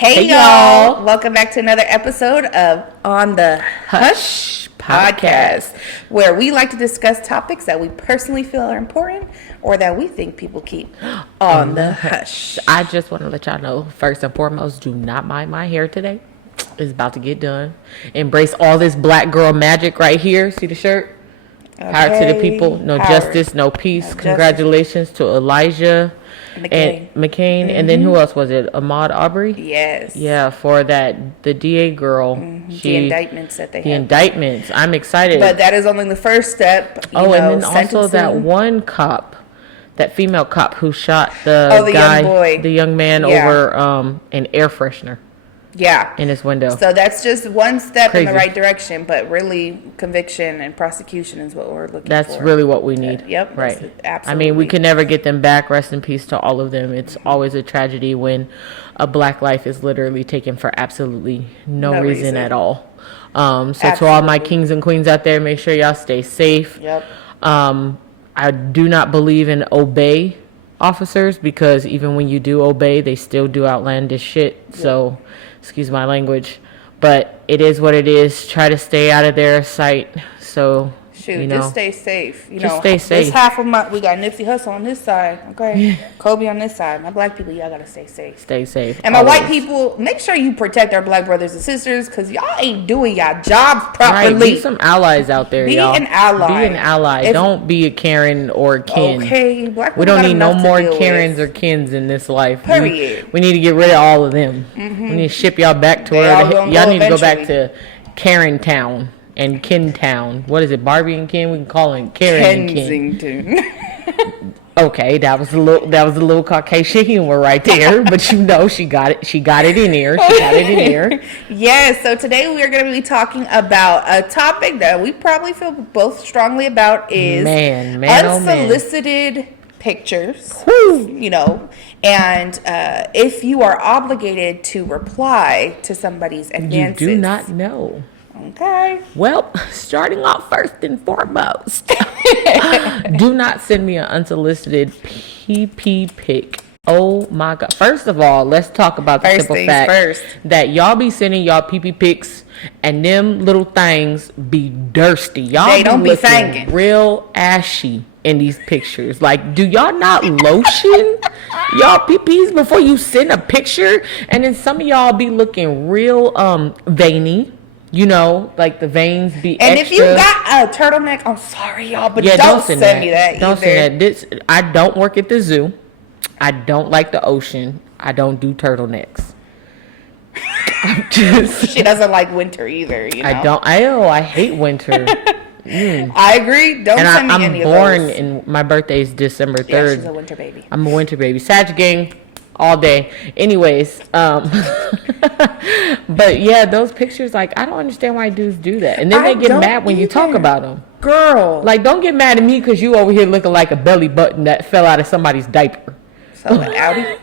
Hey y'all. Welcome back to another episode of On the Hush podcast, where we like to discuss topics that we personally feel are important or that we think people keep on the hush. I just want to let y'all know, first and foremost, do not mind my hair today. It's about to get done. Embrace all this black girl magic right here. See the shirt? Okay. Power to the people. No justice, no peace. Congratulations to Elijah McCain. Mm-hmm. And then who else was it? Ahmaud Arbery? Yes. Yeah, for the DA girl. Mm-hmm. The indictments that they have. The indictments. I'm excited. But that is only the first step. And then also that one cop, that female cop who shot the guy, young boy. The young man over an air freshener. Yeah. In his window. So that's just one step in the right direction, but really conviction and prosecution is what we're looking for. That's really what we need. Yep. Right. Absolutely. I mean, we can never get them back. Rest in peace to all of them. It's always a tragedy when a black life is literally taken for absolutely no reason at all. To all my kings and queens out there, make sure y'all stay safe. Yep. I do not believe in obey officers, because even when you do obey, they still do outlandish shit. Yep. So, excuse my language, but it is what it is. Try to stay out of their sight. So, just stay safe. Stay safe. This we got Nipsey Hussle on this side, okay? Kobe on this side. My black people, y'all gotta stay safe. Stay safe. And my white people, make sure you protect our black brothers and sisters, because y'all ain't doing y'all jobs properly. Right. Be some allies out there, y'all. Be an ally. Be an ally. Don't be a Karen or a Ken. Okay, black people. We don't need no more Karens or Kens in this life. Period. We need to get rid of all of them. Mm-hmm. We need to ship y'all back to y'all need to go back to Karen Town. And Ken Town. What is it? Barbie and Ken? We can call it Karen Kensington. and Ken. Okay, that was a little Caucasian humor right there. But she got it. She got it in here. Yes. So today we are going to be talking about a topic that we probably feel both strongly about is unsolicited pictures. And if you are obligated to reply to somebody's advances. You do not know. Okay. Well, starting off first and foremost, do not send me an unsolicited PP pic. Oh my God. First of all, let's talk about the simple fact that y'all be sending y'all PP pics and them little things be thirsty. Y'all don't be thinking real ashy in these pictures. Like, do y'all not lotion y'all PPs before you send a picture? And then some of y'all be looking real veiny. Like the veins be and extra. If you got a turtleneck, I'm sorry, y'all, but don't send me that. Don't send that. I don't work at the zoo. I don't like the ocean. I don't do turtlenecks. She doesn't like winter either. I hate winter. I agree. Don't send me any of those. I'm born in my birthday is December 3rd. Yeah, she's a winter baby. I'm a winter baby. Sag gang. All day. Anyways, but yeah, those pictures, like, I don't understand why dudes do that. And then they get mad when you talk about them. Girl. Like, don't get mad at me because you over here looking like a belly button that fell out of somebody's diaper. So an Audi?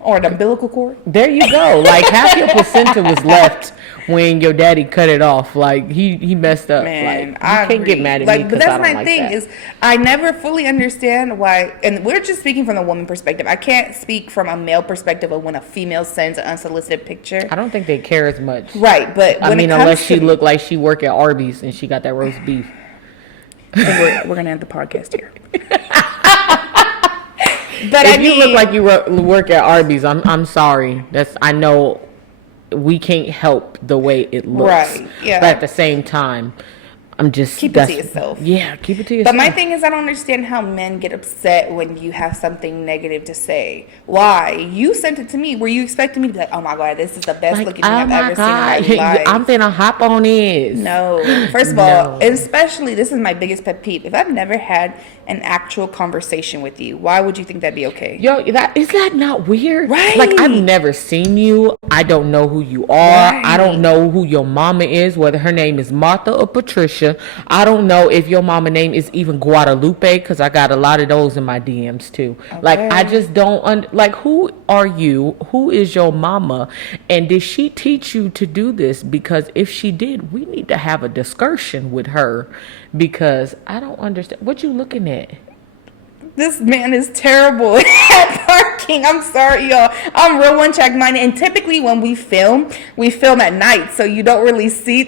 Or an umbilical cord? There you go. Like, half your placenta was left when your daddy cut it off. Like, he messed up. Man, like, you can't get mad at me. But that's my thing is I never fully understand why, and we're just speaking from the woman perspective. I can't speak from a male perspective of when a female sends an unsolicited picture. I don't think they care as much. Right, but when unless she looked like she work at Arby's and she got that roast beef. We're going to end the podcast here. But if you look like you work at Arby's, I'm sorry. I know we can't help the way it looks. Right. Yeah. But at the same time, I'm just keep it to yourself. Yeah, keep it to yourself. But my thing is, I don't understand how men get upset when you have something negative to say. Why? You sent it to me. Were you expecting me to be like, oh my God, this is the best looking thing I've ever seen in my life? I'm finna hop on this. No. First of all, and especially, this is my biggest pet peeve. If I've never had an actual conversation with you, why would you think that'd be okay? Yo, is that not weird? Right. Like, I've never seen you. I don't know who you are. Right. I don't know who your mama is, whether her name is Martha or Patricia. I don't know if your mama name is even Guadalupe, because I got a lot of those in my DMs too. Okay. Like, I just don't like, who are you? Who is your mama? And did she teach you to do this? Because if she did, we need to have a discussion with her, because I don't understand. What you looking at? This man is terrible at parking. I'm sorry, y'all. I'm real one track minded, and typically when we film at night, so you don't really see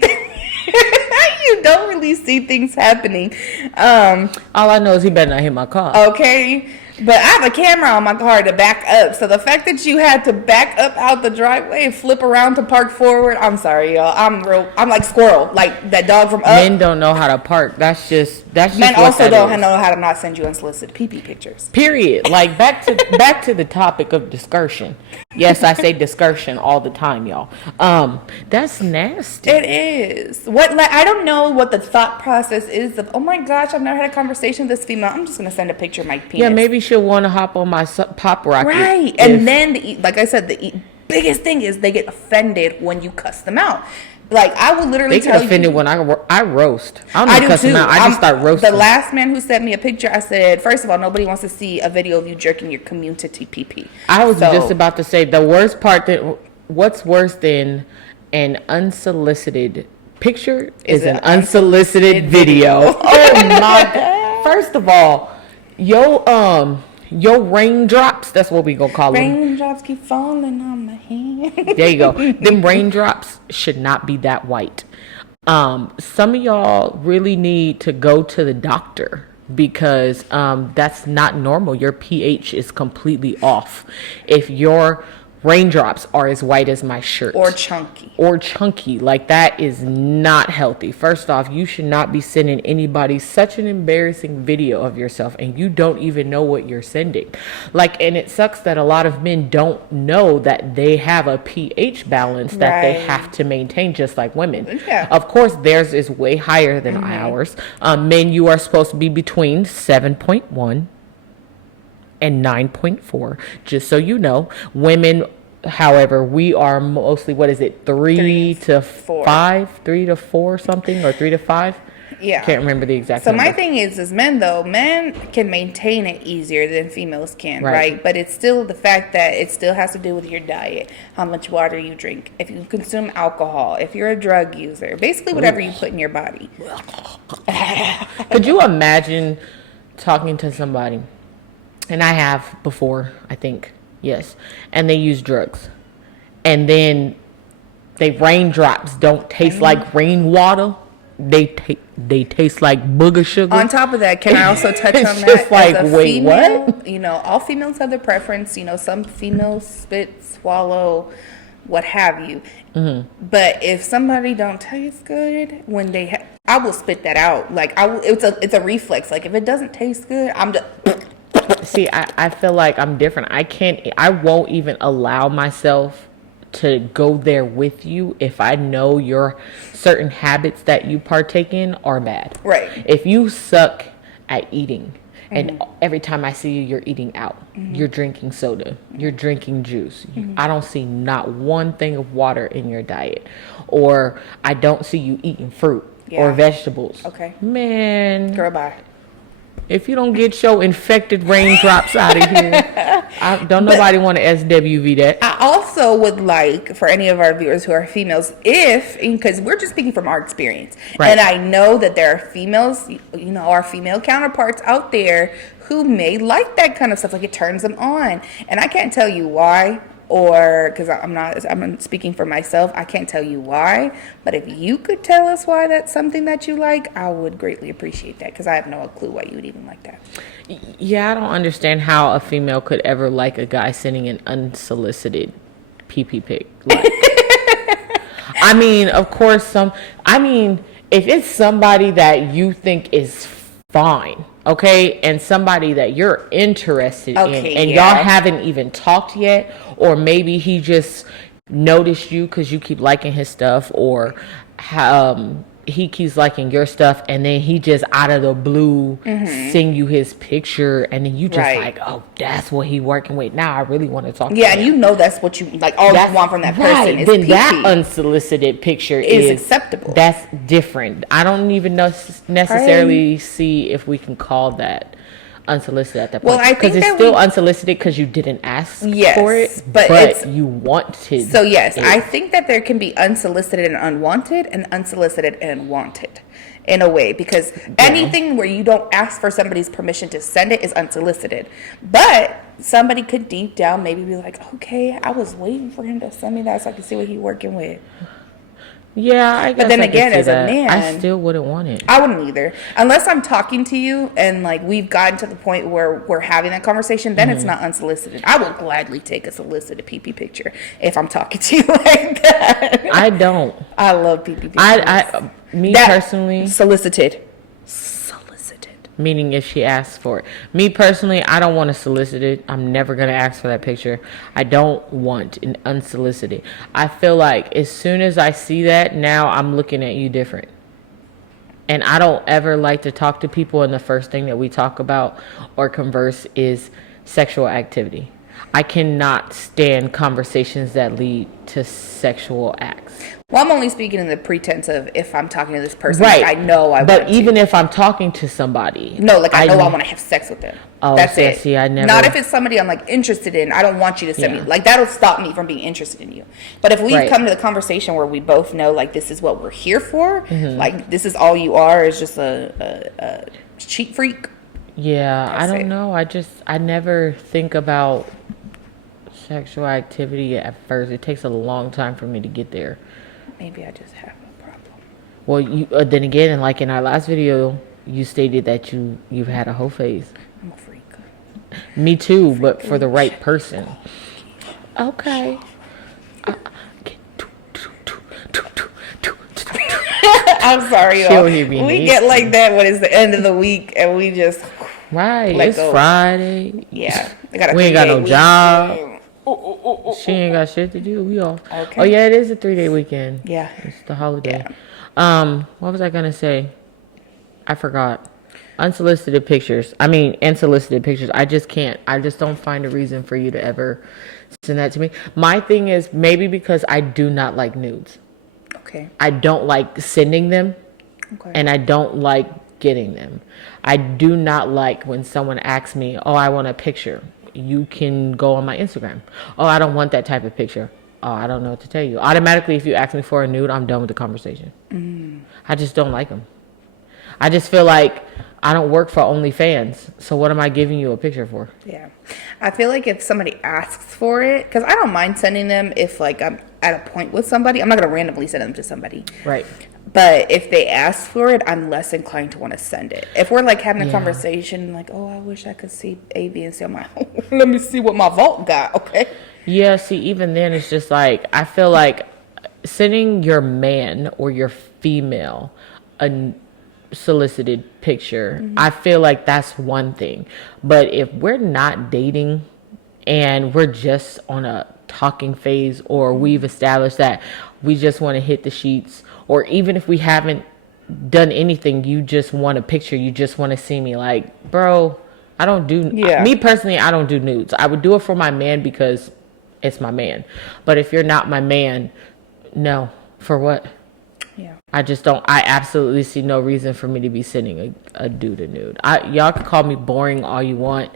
things happening. All I know is he better not hit my car. Okay. But I have a camera on my car to back up. So the fact that you had to back up out the driveway and flip around to park forward, I'm sorry, y'all. I'm like Squirrel, like that dog from Up. Men don't know how to park. That's just Men also don't know how to not send you unsolicited pee-pee pictures. Period. Like back to the topic of discursion. Yes, I say discursion all the time, y'all. That's nasty. It is. I don't know what the thought process is of, oh my gosh, I've never had a conversation with this female. I'm just gonna send a picture of my penis. Yeah, maybe she'll want to hop on my pop rocket. Right. And then, like I said, the biggest thing is they get offended when you cuss them out. Like, I will literally tell you. They get offended when I roast. I don't cuss them out. I just start roasting. The last man who sent me a picture, I said, first of all, nobody wants to see a video of you jerking your community pee-pee. I was just about to say, the worst part, what's worse than an unsolicited picture is an unsolicited video. Oh, my God. First of all, your raindrops, that's what we gonna call them. Raindrops keep falling on my hand. There you go. Them raindrops should not be that white. Some of y'all really need to go to the doctor because that's not normal. Your pH is completely off. If your raindrops are as white as my shirt. Or chunky. Like, that is not healthy. First off, you should not be sending anybody such an embarrassing video of yourself and you don't even know what you're sending. Like, and it sucks that a lot of men don't know that they have a pH balance that they have to maintain, just like women. Yeah. Of course, theirs is way higher than ours. Men, you are supposed to be between 7.1 and 9.4, just so you know. Women, however, we are mostly, 3 to 5, 3 to 4 something, or 3 to 5. Yeah. Can't remember the exact number. So my thing is men can maintain it easier than females can, right? But it's still the fact that it still has to do with your diet, how much water you drink, if you consume alcohol, if you're a drug user, basically whatever you put in your body. Could you imagine talking to somebody, and I have before, I think, yes, and they use drugs, and then raindrops don't taste like rainwater. They taste like booger sugar. On top of that, can I also touch on that? Just like, wait, female, what? All females have their preference. Some females spit, swallow, what have you. Mm-hmm. But if somebody don't taste good when I will spit that out. Like, it's a reflex. Like, if it doesn't taste good, I'm just. See, I feel like I'm different. I won't even allow myself to go there with you if I know your certain habits that you partake in are bad. Right. If you suck at eating, and every time I see you, you're eating out, you're drinking soda, you're drinking juice, I don't see not one thing of water in your diet, or I don't see you eating fruit or vegetables. Okay. Man. Girl, bye. If you don't get your infected raindrops out of here, don't nobody want to SWV that. I also would like, for any of our viewers who are females, because we're just speaking from our experience, and I know that there are females, our female counterparts out there who may like that kind of stuff, like it turns them on, and I can't tell you why. Or because I'm speaking for myself, I can't tell you why. But if you could tell us why that's something that you like, I would greatly appreciate that, because I have no clue why you would even like that. Yeah, I don't understand how a female could ever like a guy sending an unsolicited pee-pee pic. Like, I mean, of course, if it's somebody that you think is fine, okay, and somebody that you're interested in, and y'all haven't even talked yet, or maybe he just noticed you because you keep liking his stuff, or he keeps liking your stuff, and then he just out of the blue send you his picture, and then you just like, oh, that's what he working with. Now I really want to talk to him. And that's what you like. All you want from that person is then pee-pee. that unsolicited picture is acceptable. That's different. I don't even necessarily see if we can call that unsolicited at that Well, point. I think because it's that still unsolicited because you didn't ask Yes, for it, but it's- you wanted. So yes, it. I think that there can be unsolicited and unwanted, and unsolicited and wanted, in a way, because anything where you don't ask for somebody's permission to send it is unsolicited. But somebody could deep down maybe be like, okay, I was waiting for him to send me that so I could see what he's working with. Yeah, I guess. But then I could again, see as a that. man, I still wouldn't want it. I wouldn't either. Unless I'm talking to you and like we've gotten to the point where we're having that conversation, then it's not unsolicited. I will gladly take a solicited PP picture if I'm talking to you like that. I don't. I love PP pictures. Me That- personally, Solicited. meaning if she asks for it. Me personally, I don't want to solicit it. I'm never going to ask for that picture. I don't want an unsolicited. I feel like as soon as I see that, now I'm looking at you different. And I don't ever like to talk to people and the first thing that we talk about or converse is sexual activity. I cannot stand conversations that lead to sexual acts. Well, I'm only speaking in the pretense of if I'm talking to this person, Right. like I know I But want even to. if I'm talking to somebody. No, like I know I want to have sex with them. Oh, That's see, it. see, I never- Not if it's somebody I'm like interested in. I don't want you to send me. Like that'll stop me from being interested in you. But if we've Right. come to the conversation where we both know like this is what we're here for, Mm-hmm. like this is all you are is just a cheat freak. Yeah, I That's don't it. know. I never think about sexual activity at first. It takes a long time for me to get there. Maybe I just have a problem. Well, you then again, and like in our last video, you stated that you've had a whole phase. I'm a freak. Me too, but for the right person. Okay. I'm sorry, She'll y'all. hear me We nasty. get like that when it's the end of the week and we just Right, Let it's go. Friday. yeah. I got a We ain't got 3-day no week. job. She ain't got shit to do. We off. Okay. Oh yeah, it is a 3-day weekend. Yeah. It's the holiday. Yeah. What was I gonna say? I forgot. Unsolicited pictures. I mean, unsolicited pictures. I just can't. I just don't find a reason for you to ever send that to me. My thing is maybe because I do not like nudes. Okay. I don't like sending them, Okay. and I don't like getting them. I do not like when someone asks me, "Oh, I want a picture." You can go on my Instagram. Oh, I don't want that type of picture. Oh, I don't know what to tell you. Automatically, if you ask me for a nude, I'm done with the conversation. I just don't like them. I just feel like I don't work for OnlyFans. So what am I giving you a picture for? Yeah. I feel like if somebody asks for it, because I don't mind sending them if like I'm at a point with somebody. I'm not going to randomly send them to somebody. Right. But if they ask for it, I'm less inclined to want to send it. If we're like having a Yeah. conversation, like, oh, I wish I could see AV and see my, let me see what my vault got, okay? Yeah, see, even then, it's just like, I feel like sending your man or your female a solicited picture, I feel like that's one thing. But if we're not dating and we're just on a talking phase, or we've established that we just want to hit the sheets, or even if we haven't done anything, you just want a picture, you just want to see me, like, bro, I don't do, Yeah. me personally, I don't do nudes. I would do it for my man because it's my man. But if you're not my man, no. For what? Yeah. I just don't. I absolutely see no reason for me to be sending a dude a nude. Y'all can call me boring all you want,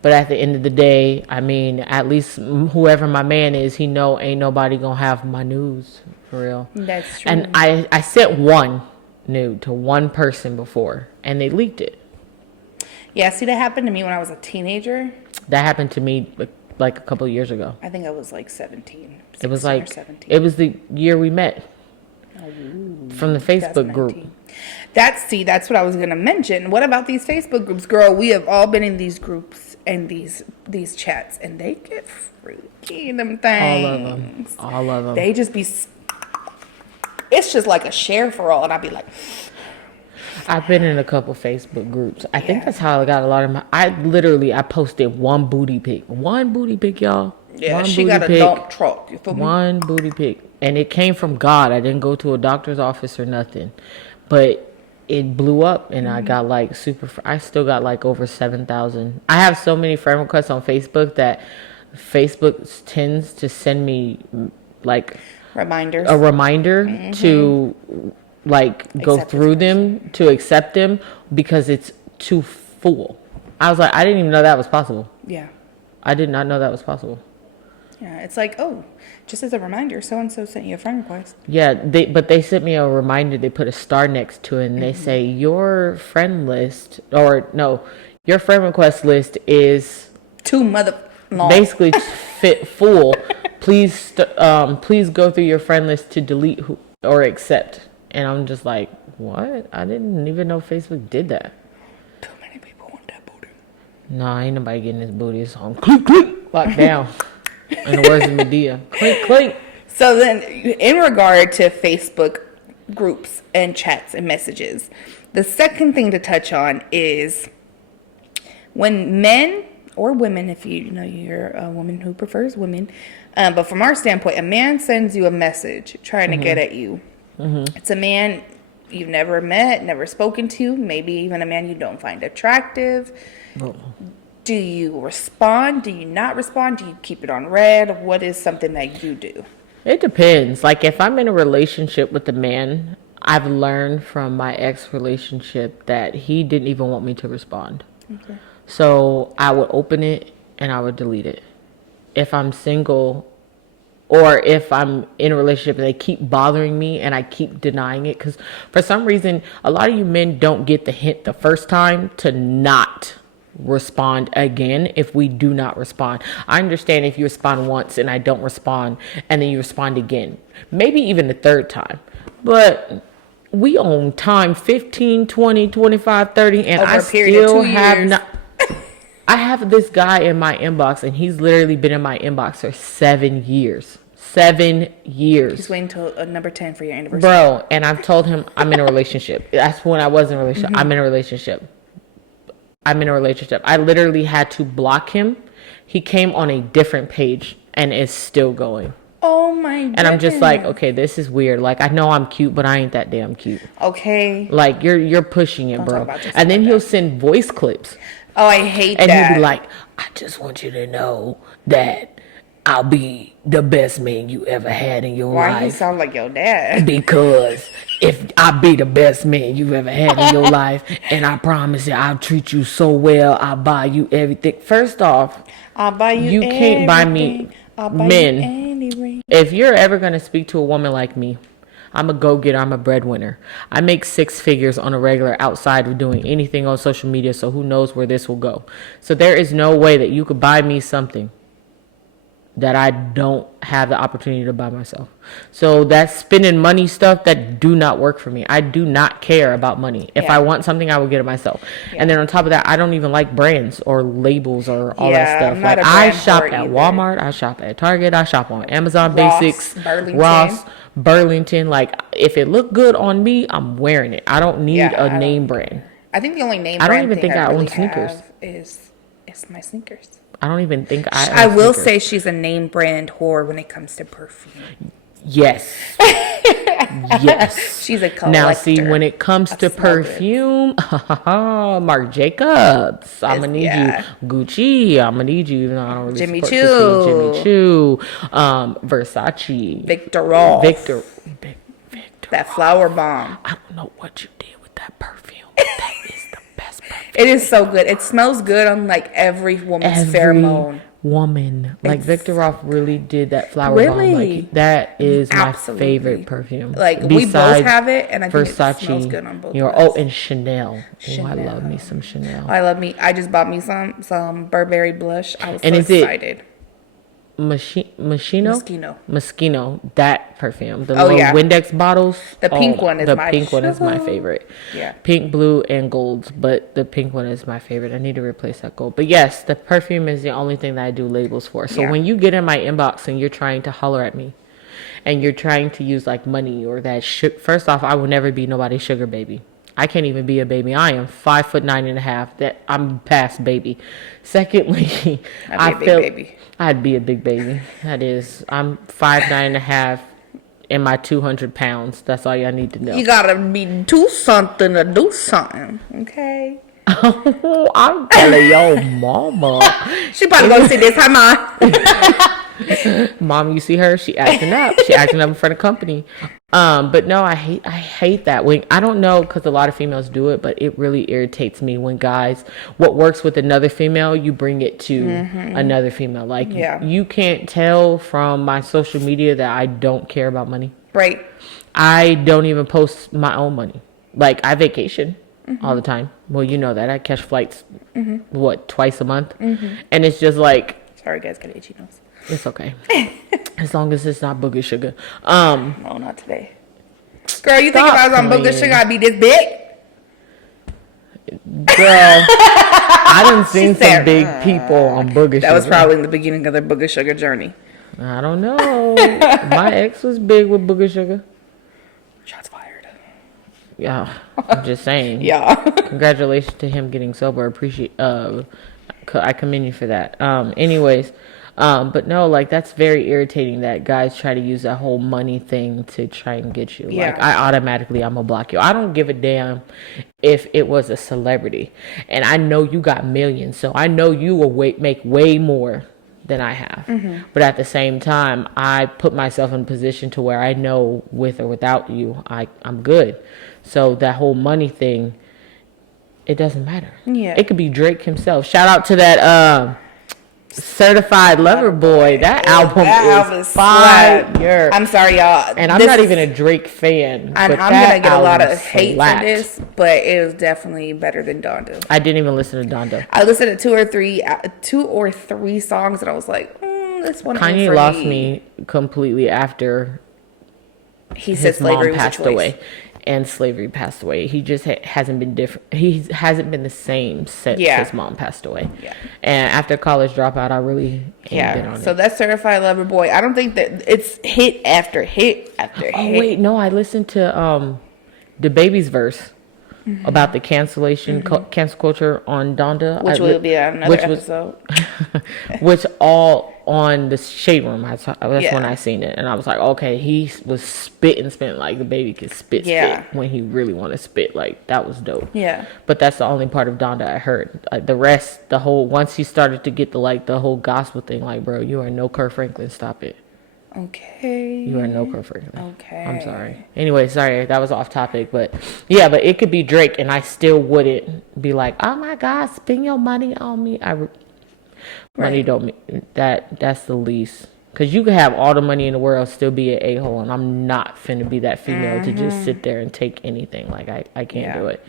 but at the end of the day, I mean, at least whoever my man is, he know ain't nobody gonna have my nudes for real. That's true. And I sent one nude to one person before, and they leaked it. Yeah, see, that happened to me when I was a teenager. That happened to me like a couple of years ago. I think I was like 17. It was 16 or like 17. it was the year we met from the Facebook group. 2019. That's what I was gonna mention. What about these Facebook groups, girl? We have all been in these groups and these chats, and they get freaky. Them things. All of them. They just be. It's just like a share for all, and I'd be like, I've been in a couple Facebook groups. I think Yeah. that's how I got a lot of my. I posted one booty pic, y'all. yeah, one she booty got a pic, dump truck. You feel me? one booty pic, and it came from God. I didn't go to a doctor's office or nothing, but it blew up, and I got like super. I still got like over 7,000. I have so many friend requests on Facebook that Facebook tends to send me like Reminders. a reminder to like go Accept this through them to accept them because it's too full. I was like, I didn't even know that was possible. Yeah. I did not know that was possible. Yeah, it's like, oh, just as a reminder, so-and-so sent you a friend request. Yeah, they sent me a reminder. They put a star next to it, and they say, your friend list, or no, your friend request list is... Too mother... long. Basically fit full. Please go through your friend list to delete or accept. And I'm just like, what? I didn't even know Facebook did that. Too many people want that booty. Nah, ain't nobody getting this booty. It's on clink, clink, locked down. In the words of Medea, clink, clink. So then, in regard to Facebook groups and chats and messages, the second thing to touch on is when men or women, if you're a woman who prefers women, but from our standpoint, a man sends you a message trying to get at you. It's a man you've never met, never spoken to, maybe even a man you don't find attractive. Do you respond? Do you not respond? Do you keep it on red? What is something that you do? It depends. Like, if I'm in a relationship with a man, I've learned from my ex relationship that he didn't even want me to respond. Okay. So I would open it and I would delete it. If I'm single, or if I'm in a relationship and they keep bothering me and I keep denying it, because for some reason, a lot of you men don't get the hint the first time to not respond again if we do not respond. I understand if you respond once and I don't respond, and then you respond again, maybe even the third time. But we own time 15, 20, 25, 30, and over I a period of still 2 have years. not. I have this guy in my inbox, and he's literally been in my inbox for 7 years. 7 years. He's waiting till number 10 for your anniversary. Bro, and I've told him I'm in a relationship. That's when I was in a relationship. I'm in a relationship. I literally had to block him. He came on a different page and is still going. Oh my goodness. And I'm just like, okay, this is weird. Like, I know I'm cute, but I ain't that damn cute. Okay. Like, you're pushing it, bro. And then he'll send voice clips. Oh, I hate and that. And he'll be like, I just want you to know that I'll be the best man you ever had in your life. Why he sound like your dad? Because if I be the best man you've ever had in your life, and I promise you I'll treat you so well, I'll buy you everything. First off, I'll buy you you can't buy me men. If you're ever going to speak to a woman like me, I'm a go-getter. I'm a breadwinner. I make 6 figures on a regular outside of doing anything on social media, so who knows where this will go. So there is no way that you could buy me something that I don't have the opportunity to buy myself. So that's spending money stuff that do not work for me. I do not care about money. If I want something, I will get it myself. And then on top of that, I don't even like brands or labels or all that stuff. Like, I shop at Walmart, I shop at Target, I shop on Amazon Basics, Burlington. Like, if it look good on me, I'm wearing it. I don't need a name brand. I think the only name I brand don't even think I own sneakers. Is my sneakers. I don't even think I will say she's a name brand whore when it comes to perfume. Yes. Yes. She's a collector. Now, see, when it comes to perfume, Marc Jacobs, I'm going to need you. Gucci, I'm going to need you, even though I don't really Jimmy support Choo. Versace. Victor Ross. Victor. That flower bomb. I don't know what you did with that perfume. That is the best perfume. It is so good. It smells good on, like, every woman's pheromone. Woman, like Victor Ross really did that flower bomb. Like, that is my favorite perfume. Like, we both have it, and I think Versace, it smells good on both of us. And Chanel. Oh, I love me some Chanel. I just bought me some Burberry blush. I was so excited. Moschino, that perfume. The little Windex bottles. The pink one is my favorite. Yeah. Pink, blue, and gold. But the pink one is my favorite. I need to replace that gold. But yes, the perfume is the only thing that I do labels for. So when you get in my inbox and you're trying to holler at me and you're trying to use like money or that first off, I will never be nobody's sugar baby. I can't even be a baby. I am 5'9.5". That I'm past baby. Secondly, I'd be a big baby. That is, I'm 5'9.5" and my 200 pounds. That's all y'all need to know. You gotta be do something to do something, okay? Oh, I'm telling your mama. She probably gonna see this. Hi, Mom. Mom, you see her? She acting up. She acting up in front of company. But no, I hate that when I don't know, because a lot of females do it, but it really irritates me when guys, what works with another female, you bring it to another female. Like you can't tell from my social media that I don't care about money. Right. I don't even post my own money. Like I vacation all the time. Well, you know that I catch flights twice a month, and it's just like, sorry guys, got itchy nose. it's okay. As long as it's not booger sugar. No, not today. Girl, you think if I was on booger sugar, I'd be this big? Girl, I done seen some big people on booger sugar. That was probably in the beginning of their booger sugar journey. I don't know. My ex was big with booger sugar. Shots fired. Yeah, I'm just saying. Yeah. Congratulations to him getting sober. I commend you for that. Anyways, but no, like that's very irritating that guys try to use that whole money thing to try and get you. Yeah. Like I'm gonna block you. I don't give a damn if it was a celebrity, and I know you got millions, so I know you will make way more than I have. But at the same time, I put myself in a position to where I know with or without you, I'm good. So that whole money thing, it doesn't matter. Yeah. It could be Drake himself. Shout out to that Certified Lover Boy. That album is fire. I'm sorry, y'all. And I'm not even a Drake fan. I'm gonna get a lot of hate for this, but it was definitely better than Donda. I didn't even listen to Donda. I listened to two or three songs, and I was like, this one. Kanye lost me completely after his mom passed away. And slavery passed away. He just hasn't been different. He hasn't been the same since his mom passed away. Yeah. And after college dropout, I really ain't been on it. So that's Certified Lover Boy. I don't think that it's hit after hit after hit. Oh wait, no, I listened to the baby's verse about the cancel culture on Donda, which will be on another episode. Which all on the Shade Room. That's when I seen it, and I was like, okay, he was spitting like the baby could spit when he really want to spit. Like that was dope. Yeah. But that's the only part of Donda I heard. Like the rest, once he started to get the whole gospel thing, like, bro, you are no Kirk Franklin. Stop it. Okay. You are no Kirk Franklin. Okay. I'm sorry. Anyway, sorry, that was off topic, but yeah, but it could be Drake, and I still wouldn't be like, oh my God, spend your money on me. Money don't mean that's the least. Because you can have all the money in the world, still be an a-hole, and I'm not finna be that female to just sit there and take anything. Like I can't do it.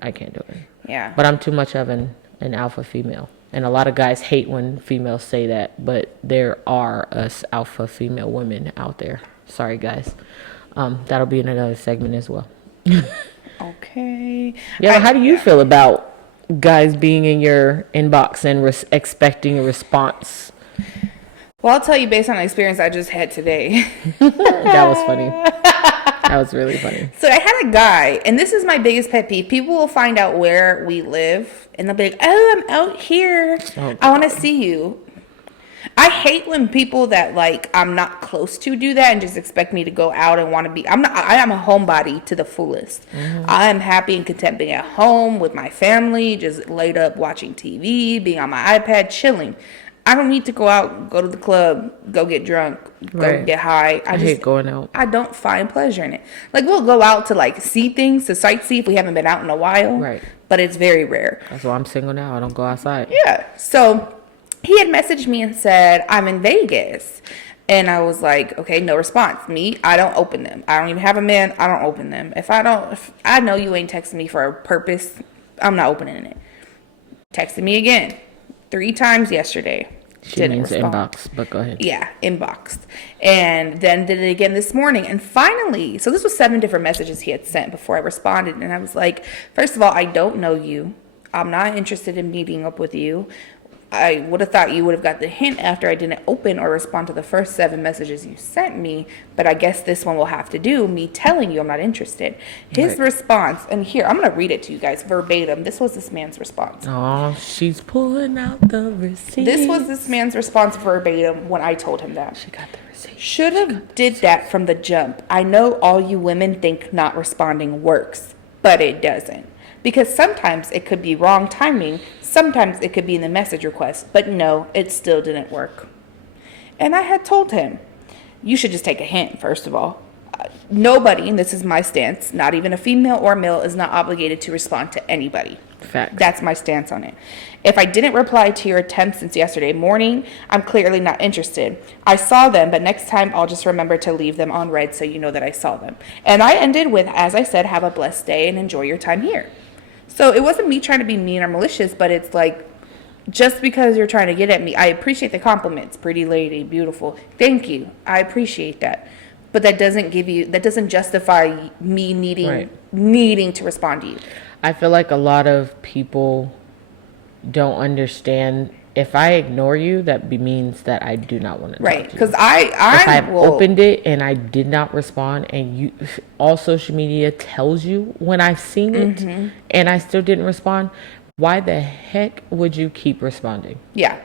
I can't do it. Yeah. But I'm too much of an alpha female. And a lot of guys hate when females say that, but there are us alpha female women out there. Sorry, guys. That'll be in another segment as well. Okay. Yeah, how do you feel about guys being in your inbox and expecting a response? Well, I'll tell you based on the experience I just had today. That was funny. That was really funny. So I had a guy, and this is my biggest pet peeve. People will find out where we live, and they'll be like, oh, I'm out here. Oh, I want to see you. I hate when people that, like, I'm not close to do that and just expect me to go out and want to be. I am a homebody to the fullest. I am happy and content being at home with my family, just laid up watching TV, being on my iPad, chilling. I don't need to go out, go to the club, go get drunk, go get high. I hate going out. I don't find pleasure in it. Like, we'll go out to, like, see things, to sightsee if we haven't been out in a while. Right. But it's very rare. That's why I'm single now. I don't go outside. Yeah. So he had messaged me and said, I'm in Vegas. And I was like, okay, no response. Me, I don't open them. I don't even have a man. I don't open them. If I know you ain't texting me for a purpose, I'm not opening it. Texted me again 3 times yesterday. She means inbox, but go ahead. Yeah, inboxed. And then did it again this morning. And finally, so this was 7 different messages he had sent before I responded. And I was like, first of all, I don't know you. I'm not interested in meeting up with you. I would have thought you would have got the hint after I didn't open or respond to the first 7 messages you sent me, but I guess this one will have to do, me telling you I'm not interested. His response, and here, I'm going to read it to you guys verbatim. This was this man's response. Oh, she's pulling out the receipt. This was this man's response verbatim when I told him that. She got the receipt. Should have did that from the jump. I know all you women think not responding works, but it doesn't. Because sometimes it could be wrong timing, sometimes it could be in the message request, but no, it still didn't work. And I had told him, you should just take a hint, first of all. nobody, and this is my stance, not even a female or a male, is not obligated to respond to anybody. Facts. That's my stance on it. If I didn't reply to your attempt since yesterday morning, I'm clearly not interested. I saw them, but next time I'll just remember to leave them on red so you know that I saw them. And I ended with, as I said, have a blessed day and enjoy your time here. So it wasn't me trying to be mean or malicious, but it's like, just because you're trying to get at me, I appreciate the compliments. Pretty lady, beautiful. Thank you. I appreciate that. But that doesn't justify me needing to respond to you. I feel like a lot of people don't understand. If I ignore you, that means that I do not want to talk to you. Right, because if I've opened it and I did not respond, and all social media tells you when I've seen it and I still didn't respond, why the heck would you keep responding? Yeah.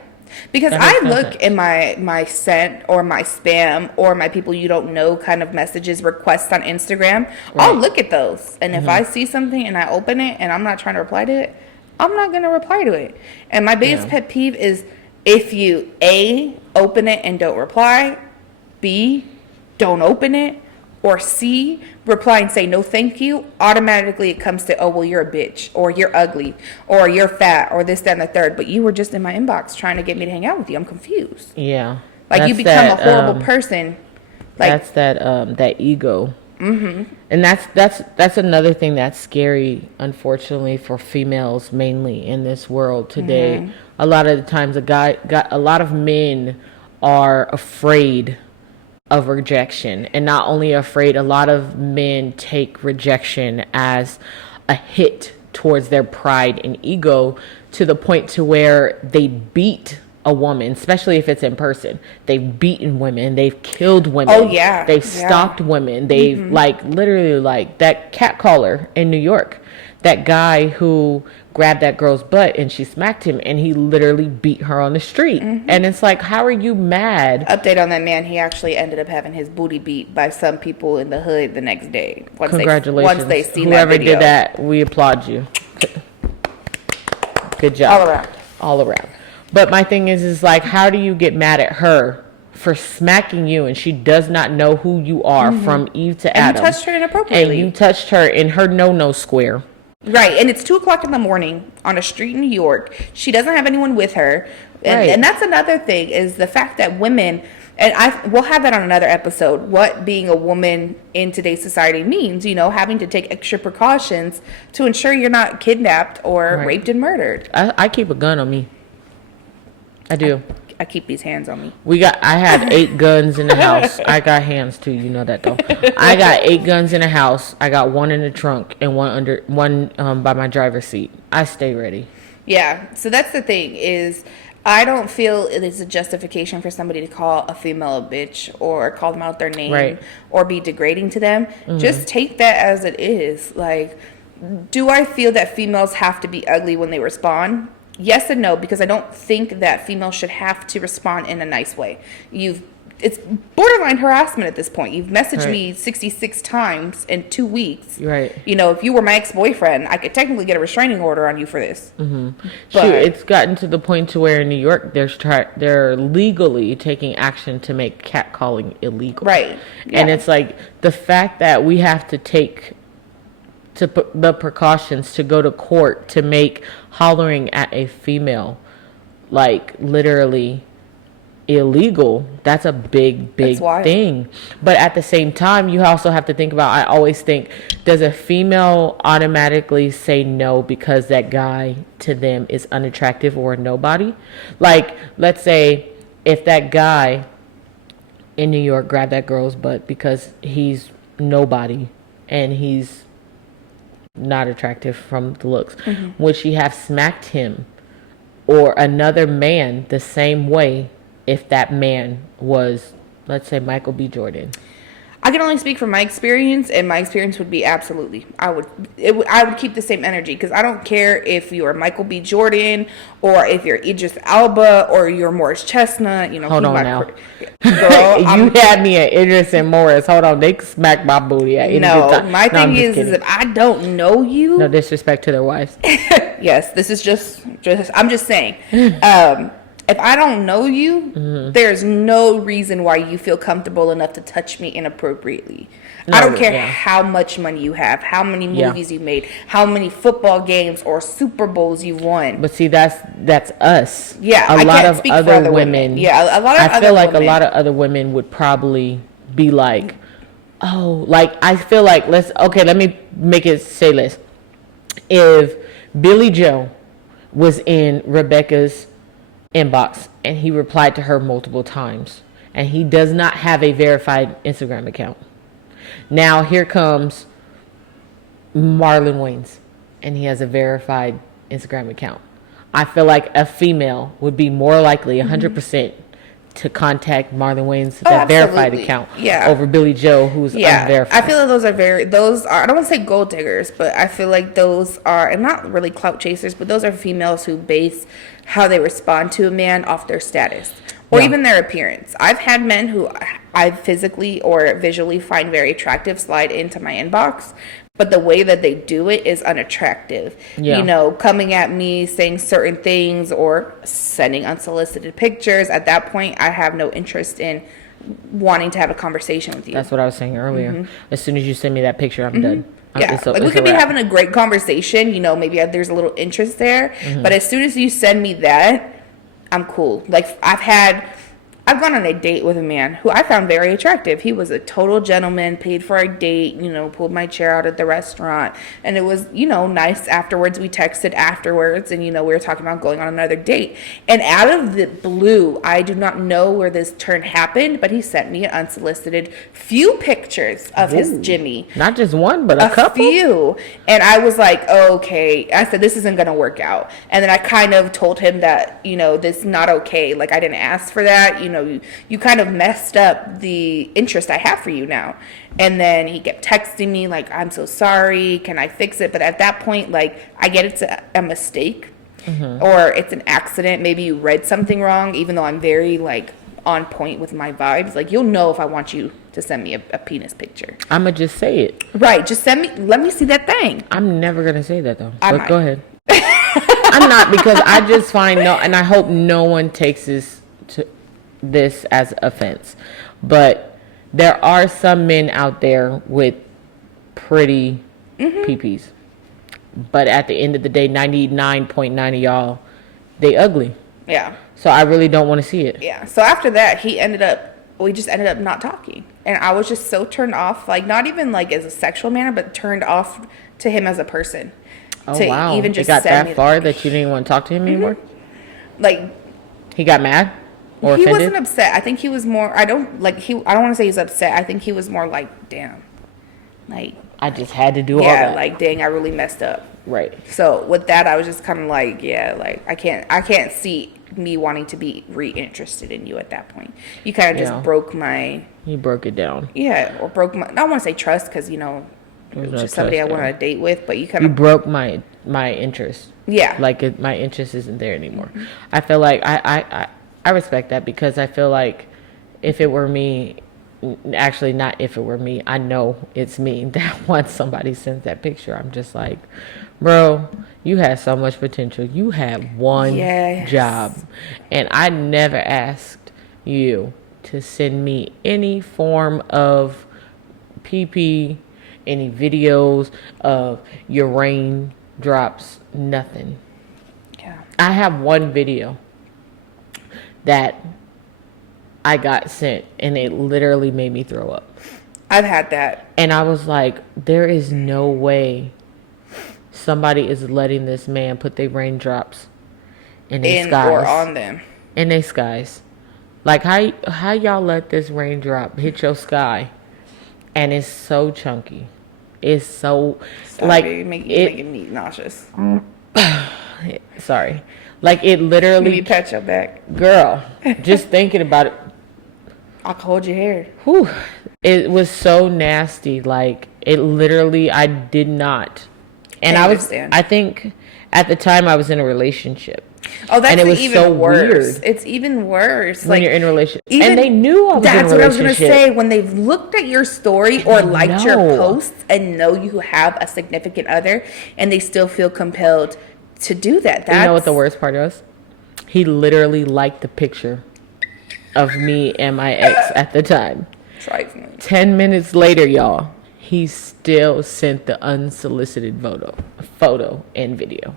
Because I look in my sent or my spam or my people you don't know kind of messages, requests on Instagram. Right. I'll look at those. And if I see something and I open it and I'm not trying to reply to it, I'm not going to reply to it. And my biggest pet peeve is if you, A, open it and don't reply, B, don't open it, or C, reply and say no thank you, automatically it comes to, oh, well, you're a bitch, or you're ugly, or you're fat, or this, that, and the third. But you were just in my inbox trying to get me to hang out with you. I'm confused. Yeah. Like, you become a horrible person. Like, that's that ego. Mm-hmm. And that's another thing that's scary, unfortunately, for females mainly in this world today. Mm-hmm. A lot of the times, a lot of men are afraid of rejection, and not only afraid, a lot of men take rejection as a hit towards their pride and ego, to the point to where they beat a woman, especially if it's in person. They've beaten women, they've killed women. Oh yeah, they've stalked women. They've literally, like that catcaller in New York, that guy who grabbed that girl's butt and she smacked him, and he literally beat her on the street. And it's like, how are you mad? Update on that man, he actually ended up having his booty beat by some people in the hood the next day. Congratulations. Once they see whoever that video. did that, we applaud you. Good job. All around. But my thing is like, how do you get mad at her for smacking you, and she does not know who you are from Eve to Adam? And you touched her inappropriately. And you touched her in her no square. Right, and it's 2:00 in the morning on a street in New York. She doesn't have anyone with her, and that's another thing, is the fact that women, and we'll have that on another episode, what being a woman in today's society means. You know, having to take extra precautions to ensure you're not kidnapped or raped and murdered. I keep a gun on me. I do. I keep these hands on me. I had 8 guns in the house. I got hands too, you know that though. I got 8 guns in the house. I got 1 in the trunk and one by my driver's seat. I stay ready. Yeah. So that's the thing, is I don't feel it is a justification for somebody to call a female a bitch or call them out their name or be degrading to them. Just take that as it is. Like, do I feel that females have to be ugly when they respond? Yes and no, because I don't think that females should have to respond in a nice way. It's borderline harassment at this point. You've messaged me 66 times in 2 weeks. Right. You know, if you were my ex-boyfriend, I could technically get a restraining order on you for this. Shoot, it's gotten to the point to where in New York, they're legally taking action to make catcalling illegal. Right. Yeah. And it's like, the fact that we have to take the precautions to go to court to make hollering at a female like literally illegal, that's a big thing. But at the same time, you also have to think about, I always think, does a female automatically say no because that guy to them is unattractive or a nobody? Like, let's say if that guy in New York grabbed that girl's butt because he's nobody and he's not attractive from the looks, would she have smacked him or another man the same way if that man was, let's say, Michael B. Jordan? I can only speak from my experience, and my experience would be absolutely. I would keep the same energy, because I don't care if you're Michael B. Jordan or if you're Idris Elba or you're Morris Chestnut. You know, hold on now. Girl, you had me at Idris and Morris. Hold on, they smack my booty at any good time. My thing is if I don't know you. No disrespect to their wives. Yes, this is just I'm just saying. if I don't know you, there's no reason why you feel comfortable enough to touch me inappropriately. I don't care how much money you have, how many movies you made, how many football games or Super Bowls you've won. But see, that's us. Yeah, a I lot can't of speak other for other women. Yeah, a lot of I other feel like women. a lot of other women would probably be like, oh, like I feel like let me make it say this. If Billy Joe was in Rebecca's inbox and he replied to her multiple times and he does not have a verified Instagram account. Now here comes Marlon Wayans and he has a verified Instagram account. I feel like a female would be more likely 100% to contact Marlon Wayans, that verified account, over Billy Joe, who's unverified. I feel like those are, I don't want to say gold diggers, but I feel like those are, and not really clout chasers, but those are females who base how they respond to a man off their status or even their appearance. I've had men who I physically or visually find very attractive slide into my inbox, but the way that they do it is unattractive. You know, coming at me, saying certain things, or sending unsolicited pictures. At that point, I have no interest in wanting to have a conversation with you. That's what I was saying earlier. As soon as you send me that picture, I'm done. Yeah, like we could be having a great conversation. You know, maybe there's a little interest there. But as soon as you send me that, I'm cool. Like I've gone on a date with a man who I found very attractive. He was a total gentleman, paid for our date, you know, pulled my chair out at the restaurant. And it was, you know, nice afterwards. We texted afterwards and, you know, we were talking about going on another date. And out of the blue, I do not know where this turn happened, but he sent me an unsolicited few pictures of his Jimmy. Not just one, but a couple? Few. And I was like, oh, okay. I said, this isn't going to work out. And then I kind of told him that, you know, this is not okay. Like, I didn't ask for that, you know. You kind of messed up the interest I have for you now. And then he kept texting me like, I'm so sorry, can I fix it? But at that point, like, I get it's a mistake or it's an accident. Maybe you read something wrong, even though I'm very like on point with my vibes. Like, you'll know if I want you to send me a penis picture. I'ma just say it. Right, just let me see that thing. I'm never gonna say that though. But go ahead. I'm not, because I just find and I hope no one takes this as offense, but there are some men out there with pretty peepees, but at the end of the day, 99.9 of y'all, they ugly. So I really don't want to see it. So after that, we just ended up not talking, and I was just so turned off, like not even like as a sexual manner, but turned off to him as a person. Wow, even just it got that far that you didn't want to talk to him anymore. Like, he got mad. Or he offended? wasn't upset. I think he was more. I don't want to say he's upset. I think he was more like, damn, like I just had to do all that. Yeah, like dang, I really messed up. Right. So with that, I was just kind of like, yeah, like I can't see me wanting to be reinterested in you at that point. You kind of just broke my. You broke it down. Yeah, or broke my. I don't want to say trust, because you know, it was just somebody I went on a date with, but you kind of broke my interest. Yeah. Like my interest isn't there anymore. I feel like I respect that, because I feel like if it were me, actually not if it were me, I know it's me, that once somebody sends that picture, I'm just like, bro, you had so much potential. You had one job. And I never asked you to send me any form of PP, any videos of your raindrops, nothing. Yeah. I have one video that I got sent, and it literally made me throw up. I've had that. And I was like, there is no way somebody is letting this man put their raindrops in their skies. Or on them. In their skies. Like, how y'all let this raindrop hit your sky, and it's so chunky. It's so... Sorry, like, making me nauseous. Sorry. Like, it literally... Maybe pat your back. Girl, just thinking about it. I can hold your hair. Whew. It was so nasty. Like, it literally, I did not. And I think at the time I was in a relationship. Oh, that's and it was even so worse. Weird. It's even worse. When you're in a relationship. And they knew I was in a relationship. That's what I was going to say. When they've looked at your story or liked your posts and know you have a significant other, and they still feel compelled to do that. You know what the worst part was? He literally liked the picture of me and my ex at the time. Trifling. 10 minutes later, y'all, he still sent the unsolicited photo and video.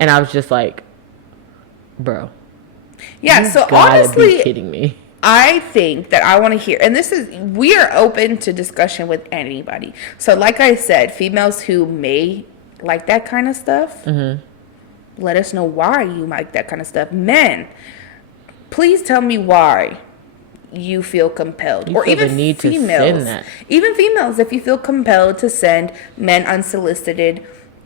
And I was just like, bro. Yeah, so gotta honestly, be kidding me. I think that I want to hear, and we are open to discussion with anybody. So like I said, females who may like that kind of stuff, let us know why you like that kind of stuff. Men, please tell me why you feel compelled. Or even need females. To send that. Even females, if you feel compelled to send men unsolicited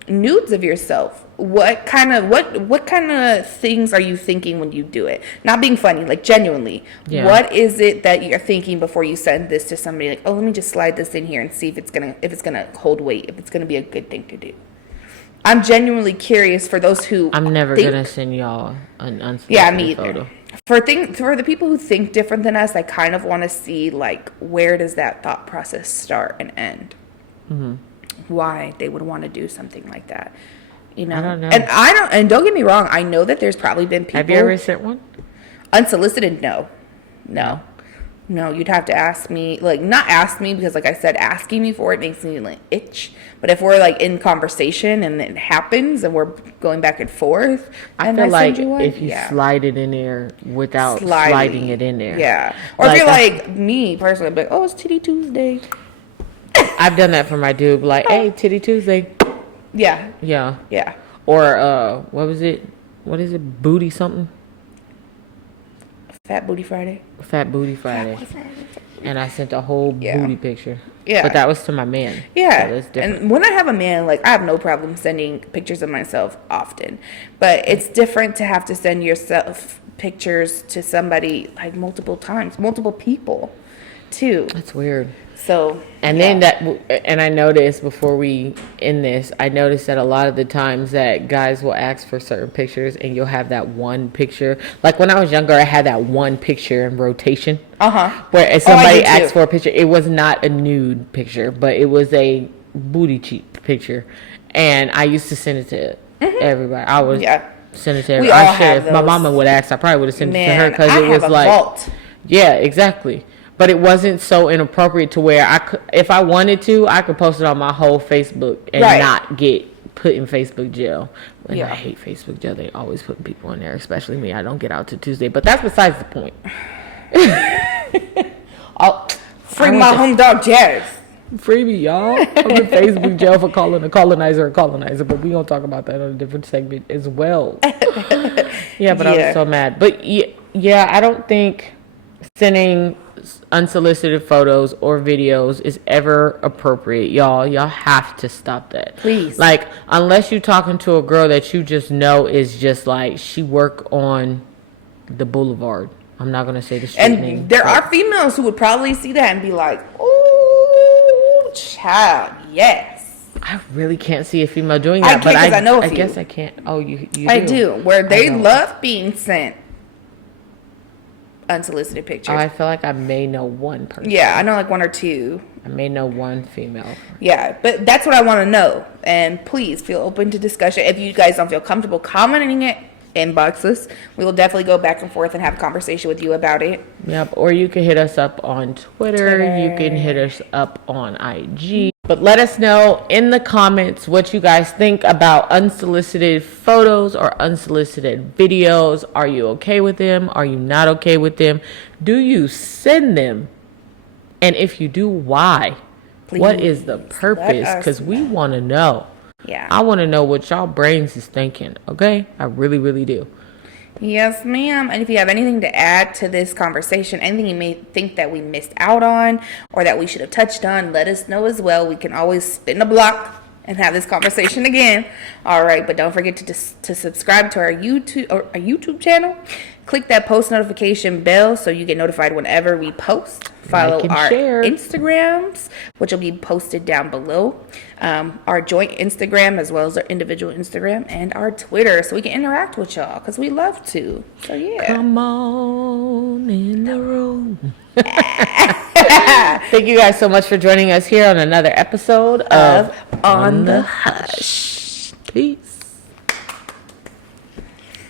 nudes of yourself, what kind of things are you thinking when you do it? Not being funny, like genuinely. Yeah. What is it that you're thinking before you send this to somebody? Like, oh, let me just slide this in here and see if it's gonna hold weight, if it's gonna be a good thing to do. I'm genuinely curious for those who I'm never gonna send y'all an unsolicited photo. For the people who think different than us, I kind of want to see, like, where does that thought process start and end? Why they would want to do something like that, you know? I don't know. And don't get me wrong, I know that there's probably been people. Have you ever sent one? Unsolicited? No, you'd have to ask me, like, not ask me, because like I said, asking me for it makes me like itch. But if we're like in conversation and it happens and we're going back and forth, I feel like if you slide it in there without sliding it in there. Yeah. Or if you're like me personally, I'm like, oh, it's Titty Tuesday. I've done that for my dude. Like, hey, Titty Tuesday. Yeah. Yeah. Yeah. Or what was it? What is it? Booty something? Fat Booty Friday. Fat Booty Friday. And I sent a whole booty picture. Yeah. But that was to my man. Yeah. So that's different. And when I have a man, like, I have no problem sending pictures of myself often. But it's different to have to send yourself pictures to somebody, like, multiple times, multiple people, too. That's weird. So, and then and I noticed before we end this, I noticed that a lot of the times that guys will ask for certain pictures and you'll have that one picture. Like when I was younger, I had that one picture in rotation. Where if somebody asked for a picture, it was not a nude picture, but it was a booty cheek picture. And I used to send it to everybody. I was send it to everybody. If my mama would ask, I probably would have sent it to her because it was like, vault. Yeah, exactly. But it wasn't so inappropriate to where I could, if I wanted to, I could post it on my whole Facebook and not get put in Facebook jail. And I hate Facebook jail. They always put people in there, especially me. I don't get out till Tuesday. But that's besides the point. Free my home dog Jazz. Free me, y'all. I'm in Facebook jail for calling a colonizer, but we gonna talk about that on a different segment as well. Yeah, but I was so mad. But yeah, I don't think sending unsolicited photos or videos is ever appropriate. Y'all have to stop that, please. Like, unless you're talking to a girl that you just know is just like, she work on the boulevard. I'm not gonna say the street name. And there are females who would probably see that and be like, "Oh, child, yes." I really can't see a female doing that, but I know a few. I guess I can't. Oh, you I do. Where they love being sent unsolicited pictures. Oh, I feel like I may know one person. Yeah, I know like one or two. I may know one female. Yeah, but that's what I want to know. And please feel open to discussion. If you guys don't feel comfortable commenting it, inbox us. We will definitely go back and forth and have a conversation with you about it. Yep, or you can hit us up on Twitter. You can hit us up on IG. But let us know in the comments what you guys think about unsolicited photos or unsolicited videos. Are you okay with them? Are you not okay with them? Do you send them? And if you do, why? Please, what is the purpose? Because we want to know. Yeah. I want to know what y'all brains is thinking, okay? I really, really do. Yes, ma'am. And if you have anything to add to this conversation, anything you may think that we missed out on or that we should have touched on, let us know as well. We can always spin the block and have this conversation again. All right, but don't forget to subscribe to our YouTube channel. Click that post notification bell so you get notified whenever we post. Follow our Instagrams, which will be posted down below. Our joint Instagram as well as our individual Instagram and our Twitter, so we can interact with y'all because we love to. So yeah. Come on in the room. Thank you guys so much for joining us here on another episode of On the Hush. Peace.